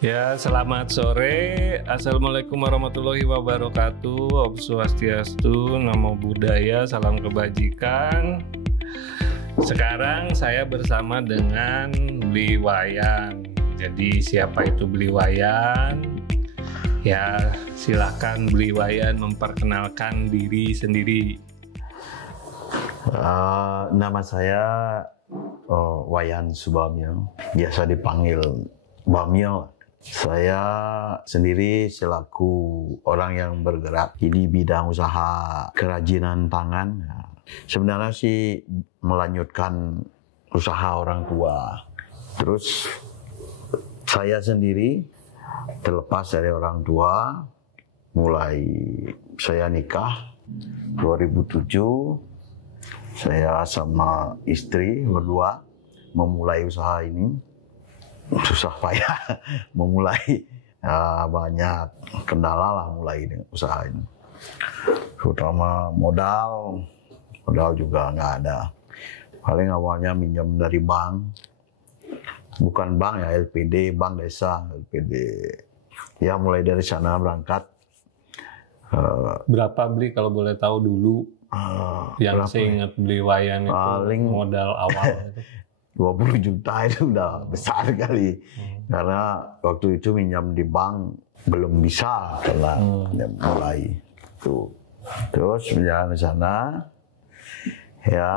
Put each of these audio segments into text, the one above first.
Ya, selamat sore. Assalamualaikum warahmatullahi wabarakatuh. Om Swastiastu, Namo Buddhaya, salam kebajikan. Sekarang saya bersama dengan Bli Wayan. Jadi siapa itu Bli Wayan? Ya, silakan Bli Wayan memperkenalkan diri sendiri. Nama saya Wayan Subamyo, biasa dipanggil Bamyo. Saya sendiri selaku orang yang bergerak di bidang usaha kerajinan tangan. Sebenarnya sih melanjutkan usaha orang tua. Terus saya sendiri terlepas dari orang tua, mulai saya nikah 2007. Saya sama istri berdua memulai usaha ini. Susah payah memulai, banyak kendala lah mulai usaha ini, terutama modal juga nggak ada. Paling awalnya minjam dari bank, bukan bank ya, LPD, bank desa, LPD. Ya mulai dari sana berangkat. Berapa Bli kalau boleh tahu dulu? Yang saya ingat Bli Wayan itu paling modal awal itu 20 juta itu udah besar kali. Karena waktu itu minjam di bank belum bisa karena mulai itu. Terus berjalan ke sana, ya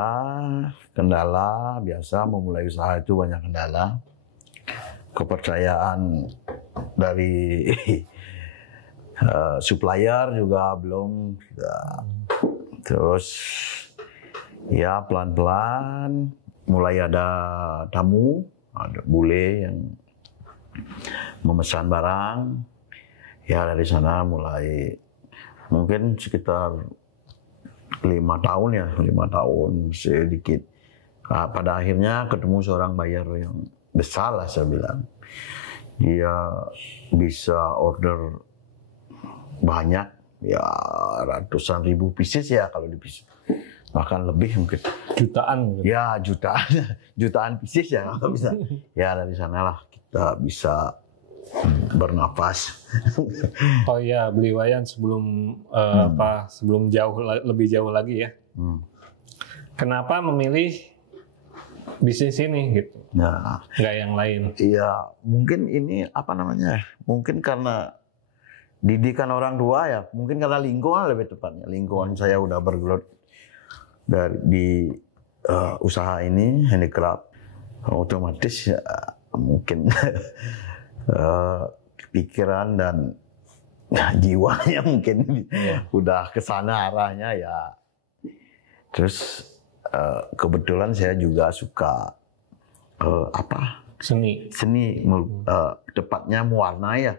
kendala biasa memulai usaha itu banyak kendala. Kepercayaan dari supplier juga belum. Terus ya pelan-pelan mulai ada tamu, ada bule yang memesan barang. Ya dari sana mulai mungkin sekitar 5 tahun ya, 5 tahun sedikit. Pada akhirnya ketemu seorang buyer yang besar lah saya bilang. Dia bisa order banyak, ya ratusan ribu pieces ya kalau di pieces. Bahkan lebih mungkin. Jutaan gitu. Ya jutaan pieces ya kalau bisa. Ya dari sanalah kita bisa bernafas. Oh iya, Bli Wayan sebelum sebelum lebih jauh lagi ya. Kenapa memilih bisnis ini gitu? Nah, nggak yang lain? Iya, mungkin ini mungkin karena didikan orang tua ya, mungkin karena lingkungan lebih tepatnya. Lingkungan saya udah bergelut di usaha ini, handicraft, otomatis ya mungkin pikiran dan jiwanya mungkin udah kesana arahnya ya. Terus kebetulan saya juga suka seni, tepatnya mewarnai ya.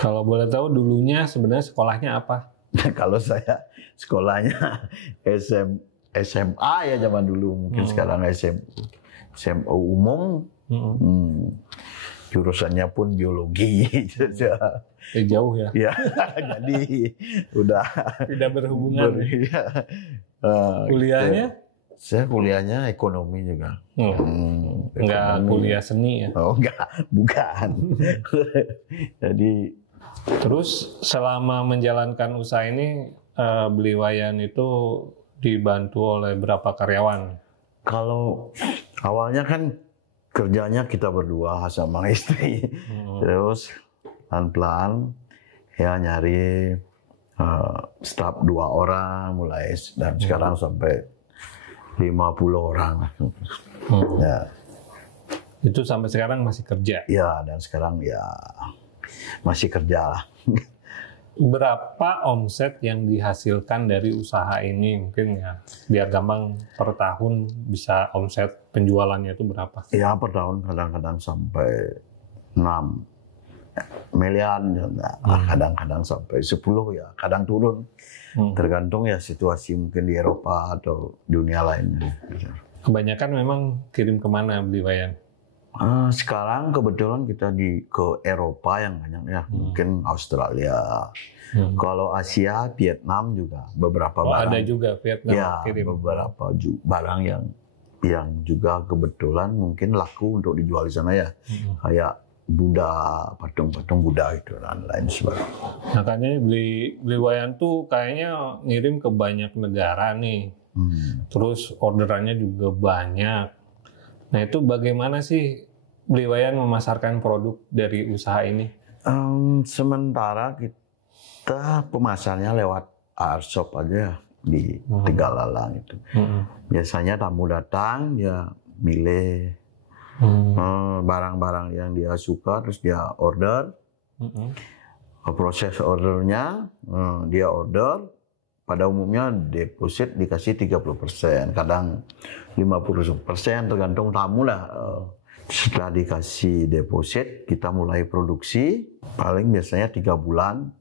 Kalau boleh tahu dulunya sebenarnya sekolahnya apa? Kalau saya sekolahnya SMA ya zaman dulu, mungkin sekarang SMA umum. Jurusannya pun biologi. Jauh ya? Ya, jadi udah tidak berhubungan. Kuliahnya? Saya kuliahnya ekonomi juga. Enggak kuliah seni ya? Oh enggak, bukan. Jadi terus selama menjalankan usaha ini, Bli Wayan itu dibantu oleh berapa karyawan? Kalau awalnya kan kerjanya kita berdua sama istri. Terus pelan-pelan ya nyari staf 2 orang mulai, dan sekarang sampai 50 orang. Ya. Itu sampai sekarang masih kerja? Ya, dan sekarang ya masih kerja lah. Berapa omset yang dihasilkan dari usaha ini? Mungkin ya, biar gampang, per tahun bisa omset penjualannya itu berapa? Ya, per tahun kadang-kadang sampai 6 miliar, kadang-kadang sampai 10 ya, kadang turun. Tergantung ya situasi mungkin di Eropa atau dunia lainnya. Kebanyakan memang kirim kemana Bli Wayan? Sekarang kebetulan kita ke Eropa yang banyak ya, mungkin Australia. Kalau Asia, Vietnam juga beberapa barang. Ada juga Vietnam Ya, kirim. beberapa barang yang yang juga kebetulan mungkin laku untuk dijual di sana ya. Kayak Buddha, patung-patung Buddha itu dan lain sebagainya. Makanya beli wayang tuh kayaknya ngirim ke banyak negara nih. Terus orderannya juga banyak. Nah itu bagaimana sih Beli Wayan memasarkan produk dari usaha ini? Sementara kita pemasarnya lewat ARShop aja di Tegalalang itu. Biasanya tamu datang, dia milih barang-barang yang dia suka, terus dia order. Proses ordernya, dia order. Pada umumnya deposit dikasih 30%, kadang 50%, tergantung tamu lah. Setelah dikasih deposit, kita mulai produksi. Paling biasanya 3 bulan.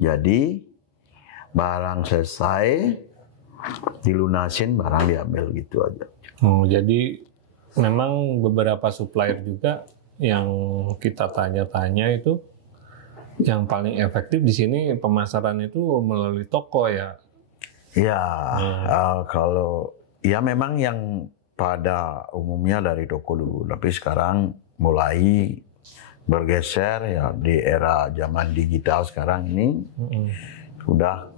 Jadi barang selesai, dilunasin, barang diambil gitu aja. Jadi memang beberapa supplier juga yang kita tanya-tanya itu yang paling efektif di sini pemasaran itu melalui toko ya. Ya, kalau ya memang yang pada umumnya dari toko dulu, tapi sekarang mulai bergeser ya di era zaman digital sekarang ini sudah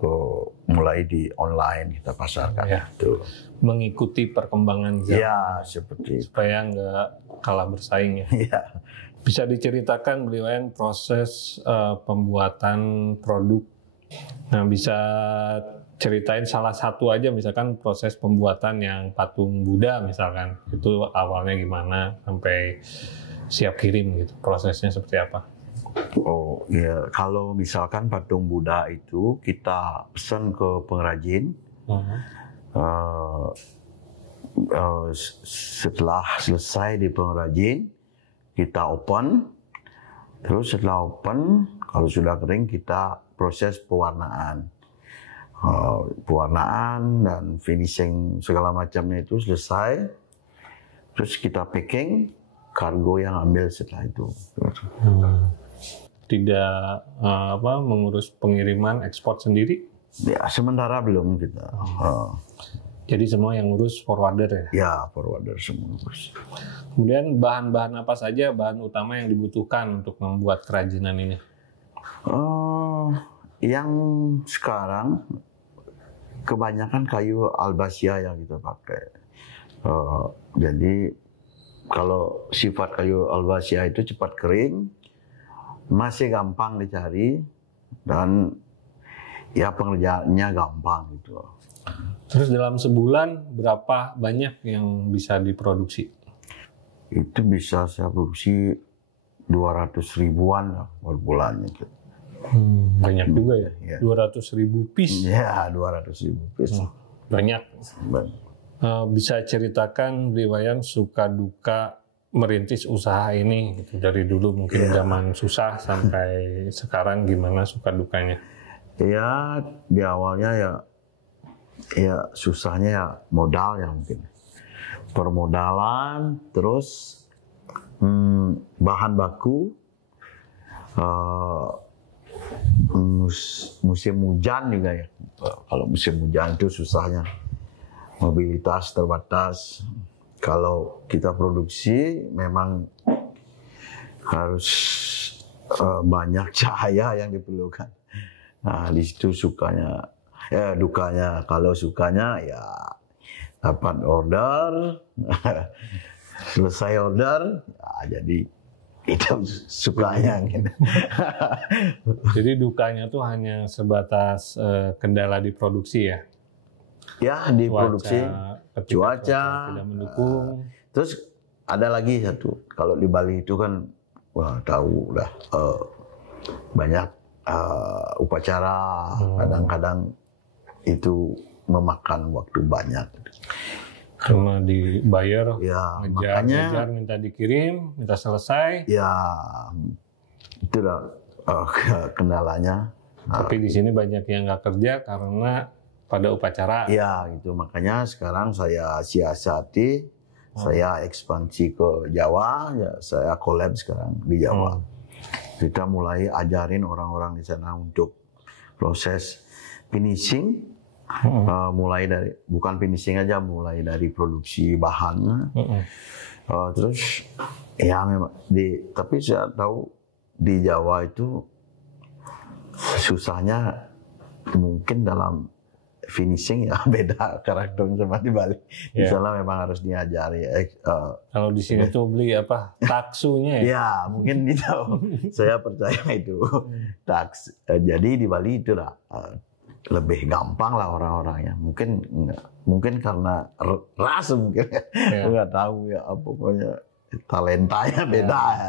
mulai di online kita pasarkan itu. Mengikuti perkembangan zaman. Ya, seperti supaya nggak kalah bersaing ya. Ya. Bisa diceritakan Beli Wayan proses pembuatan produk. Nah, bisa ceritain salah satu aja, misalkan proses pembuatan yang patung Buddha misalkan. Itu awalnya gimana sampai siap kirim gitu. Prosesnya seperti apa? Oh ya, kalau misalkan patung Buddha itu kita pesan ke pengrajin. Setelah selesai di pengrajin, kita open. Terus setelah open, kalau sudah kering kita proses pewarnaan. Pewarnaan dan finishing segala macamnya itu selesai. Terus kita packing, kargo yang ambil setelah itu. Tidak mengurus pengiriman ekspor sendiri? Ya, sementara belum kita. Jadi semua yang ngurus forwarder ya? Ya, forwarder semua ngurus. Kemudian bahan-bahan apa saja, bahan utama yang dibutuhkan untuk membuat kerajinan ini? Yang sekarang kebanyakan kayu albasia yang kita pakai. Jadi kalau sifat kayu albasia itu cepat kering, masih gampang dicari, dan ya pengerjaannya gampang gitu. Terus dalam sebulan berapa banyak yang bisa diproduksi? Itu bisa saya produksi 200 ribuan lah per bulan itu. Banyak juga ya? 200.000 piece? Ya, 200.000 piece. Banyak. Bisa ceritakan Beli Wayan suka duka merintis usaha ini gitu. Dari dulu mungkin zaman susah sampai sekarang gimana suka dukanya? Ya, di awalnya ya susahnya ya modal ya mungkin. Permodalan, terus bahan baku, musim hujan juga ya. Kalau musim hujan itu susahnya. Mobilitas terbatas. Kalau kita produksi memang harus banyak cahaya yang diperlukan. Nah, di situ dukanya. Kalau sukanya ya dapat order, selesai order, ya jadi itu sukanya. Gitu. Jadi dukanya tuh hanya sebatas kendala di produksi ya? Ya, di produksi. Cuaca tidak mendukung. Terus ada lagi satu, kalau di Bali itu kan tahu lah banyak upacara, kadang-kadang itu memakan waktu banyak. Karena dibayar, ya, ngejar, minta dikirim, minta selesai. Ya, itulah kendalanya. Tapi di sini banyak yang nggak kerja karena pada upacara. Ya, gitu. Makanya sekarang saya siasati, saya ekspansi ke Jawa, ya, saya collab sekarang di Jawa. Kita mulai ajarin orang-orang di sana untuk proses finishing, mulai dari bukan finishing aja, mulai dari produksi bahannya. Terus ya memang tapi saya tahu di Jawa itu susahnya mungkin dalam finishing ya beda karakternya sama di Bali. Di sana memang harus diajari. Kalau di sini tuh beli apa taksunya ya? Ya mungkin gitu. Saya percaya itu taks. Jadi di Bali itu lah lebih gampang lah orang-orangnya. Mungkin karena ras mungkin nggak tahu ya, pokoknya talentanya beda ya,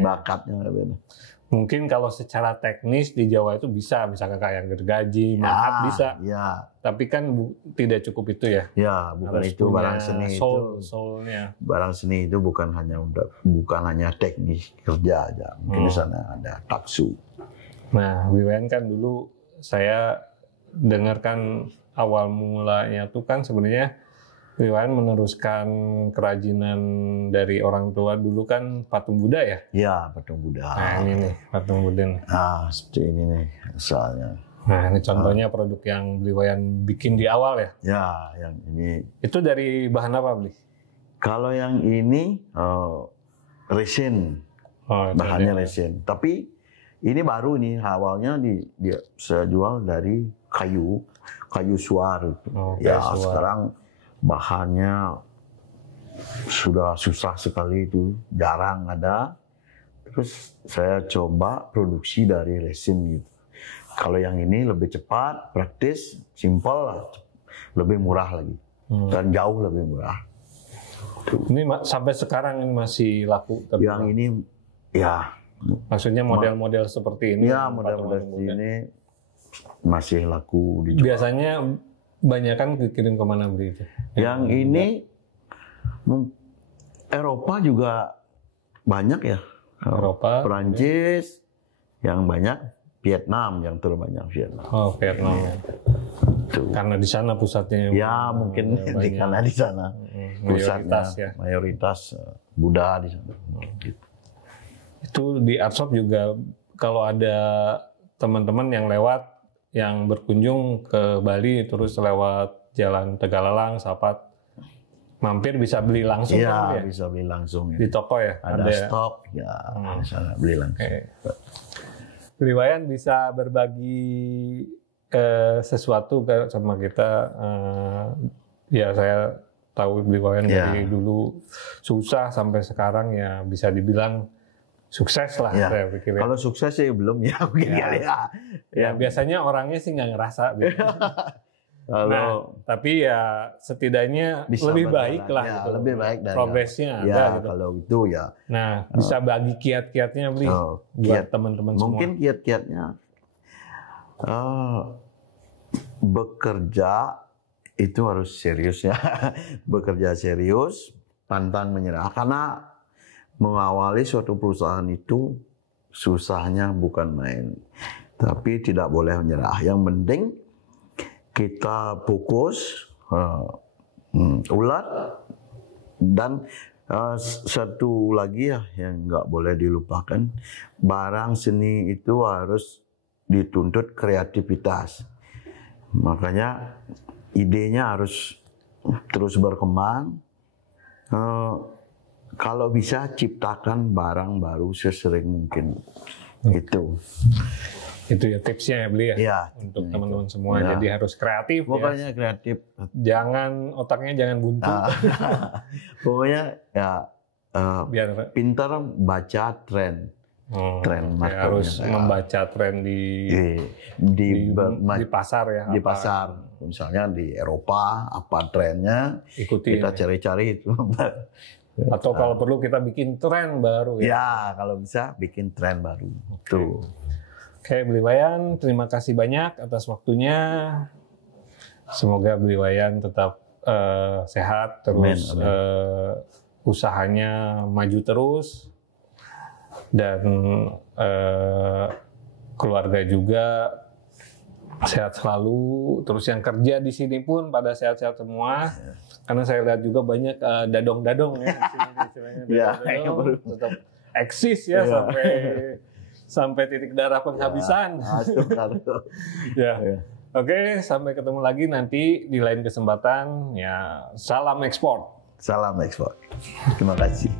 bakatnya beda. Mungkin kalau secara teknis di Jawa itu bisa, misalkan kayak gergaji, mahat bisa. Ya. Tapi kan tidak cukup itu ya. Ya, bukan harus itu barang seni soul-nya. Barang seni itu bukan hanya teknis kerja aja. Mungkin di sana ada taksu. Nah, Wiwayan kan dulu saya dengarkan awal mulanya tuh kan sebenarnya Wiwayan meneruskan kerajinan dari orang tua dulu kan patung Buddha ya? Iya, patung Buddha. Nah ini nih, patung Buddha nih. Nah, seperti ini nih asalnya. Nah ini contohnya produk yang Wiwayan bikin di awal ya? Ya, yang ini. Itu dari bahan apa, Bli? Kalau yang ini resin. Bahannya resin. Tapi ini baru nih, awalnya saya jual dari kayu suar. Suar. Sekarang bahannya sudah susah sekali itu, jarang ada. Terus saya coba produksi dari resin gitu. Kalau yang ini lebih cepat, praktis, simpel, lebih murah lagi. Dan jauh lebih murah. Tuh. Ini sampai sekarang ini masih laku? Yang ini, ya. Maksudnya model-model seperti ini? Ya, model-model seperti ini masih laku dijual. Biasanya banyak kan dikirim kemana beli itu? Yang ini Eropa juga banyak ya. Eropa, Perancis yang banyak, Vietnam yang terbanyak Vietnam. Oh, Vietnam. Karena di sana pusatnya. Ya mungkin karena di sana pusatnya mayoritas Buddha di sana. Gitu. Itu di art shop juga kalau ada teman-teman yang lewat, yang berkunjung ke Bali terus lewat Jalan Tegalalang, Sapat, mampir bisa beli langsung ya, kan ya? Bisa beli langsung ya. Di toko ya? Ada stok ya, bisa beli langsung. Wiwayan bisa berbagi sesuatu sama kita. Ya saya tahu Wiwayan dari dulu susah sampai sekarang ya bisa dibilang sukses lah saya pikir. Kalau sukses sih belum ya mungkin kali ya. Ya biasanya orangnya sih nggak ngerasa. Tapi ya setidaknya bisa lebih baik lah gitu. Lebih baik dari progresnya ada gitu. Kalau itu ya. Nah, bisa bagi kiat-kiatnya beli buat teman-teman semua. Mungkin kiat-kiatnya bekerja itu harus serius ya. Bekerja serius, pantang menyerah. Karena mengawali suatu perusahaan itu susahnya bukan main. Tapi tidak boleh menyerah. Yang penting kita fokus, ulat, dan satu lagi ya yang nggak boleh dilupakan, barang seni itu harus dituntut kreativitas. Makanya idenya harus terus berkembang. Kalau bisa ciptakan barang baru sesering mungkin. Itu ya tipsnya ya beli ya, untuk teman-teman semua. Ya. Jadi harus kreatif. Pokoknya kreatif. Jangan otaknya jangan buntu. Pokoknya ya biar pintar baca tren. Tren harus membaca tren di pasar ya. Di pasar. Misalnya di Eropa apa trennya? Ikuti. Kita cari-cari itu. Atau kalau perlu kita bikin tren baru ya. Ya, kalau bisa bikin tren baru. Tuh. Oke, Wiwayan, terima kasih banyak atas waktunya. Semoga Wiwayan tetap sehat terus, usahanya maju terus, dan keluarga juga sehat selalu. Terus yang kerja di sini pun pada sehat-sehat semua. Karena saya lihat juga banyak dadong-dadong ya di sini, istilahnya tetap eksis ya sampai titik darah penghabisan. Oke, sampai ketemu lagi nanti di lain kesempatan. Ya, salam ekspor. Salam ekspor. Terima kasih.